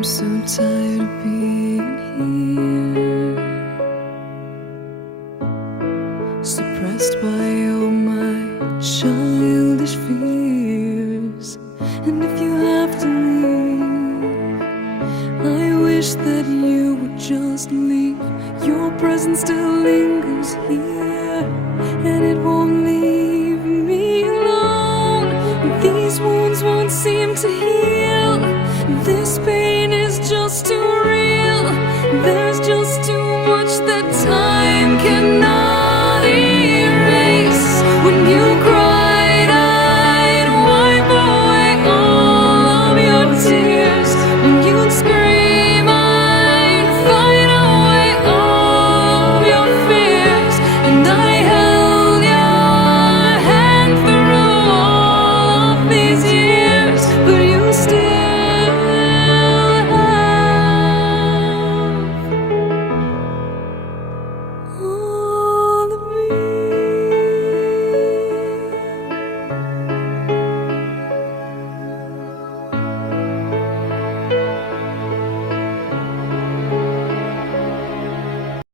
I'm so tired of being here, suppressed by all my childish fears. And if you have to leave, I wish that you would just leave. Your presence still lingers here, and it won't leave me alone. These wounds won't seem to heal. This pain is just too real. There's just